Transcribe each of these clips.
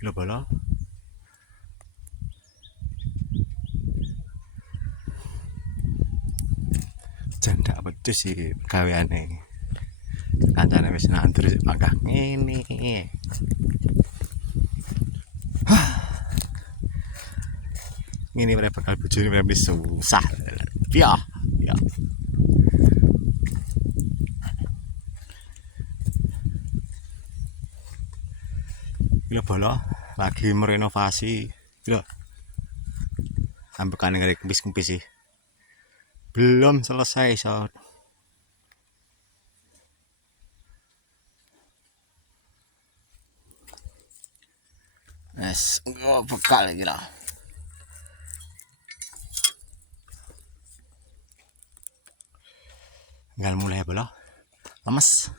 Lho bala. Jandak wedhus iki gaweane. Kancane wis nandur mangkah ngene. Ngene ora bakal bojone ora susah. Ya, ya. Lho bala lagi merenovasi. Lho. Ambekane ngare kempis-kempis sih. Belum selesai, Sot. Yes, oh, bekal lagi lah. Tinggal mulai bala. Lemes.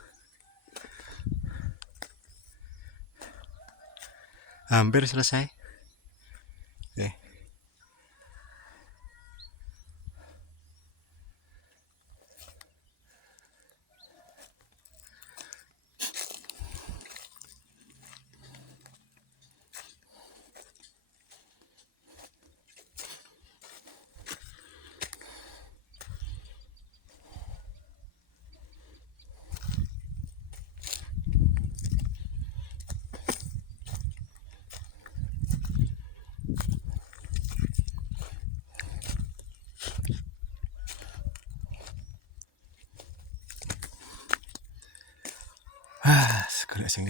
Hampir selesai. Oke. Segala sing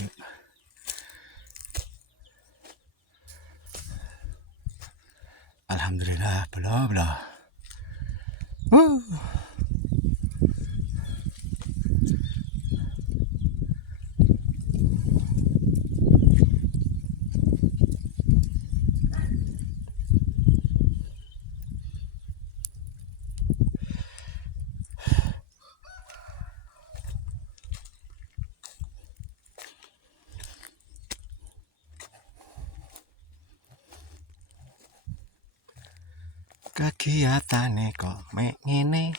Alhamdulillah, bla. Kegiatane kok mek ngene.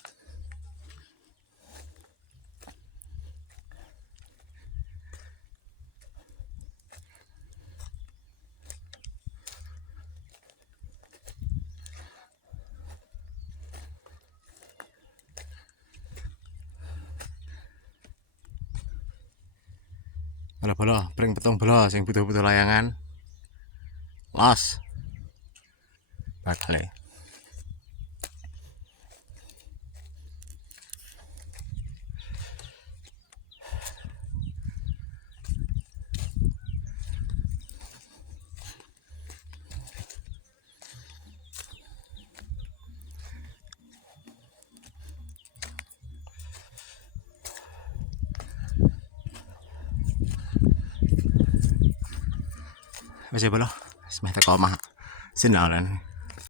Bala-bala, pring petong bala sing butuh-butuh layangan. Los. Bakal. Wis bala, semeh teko omah. Sinalan.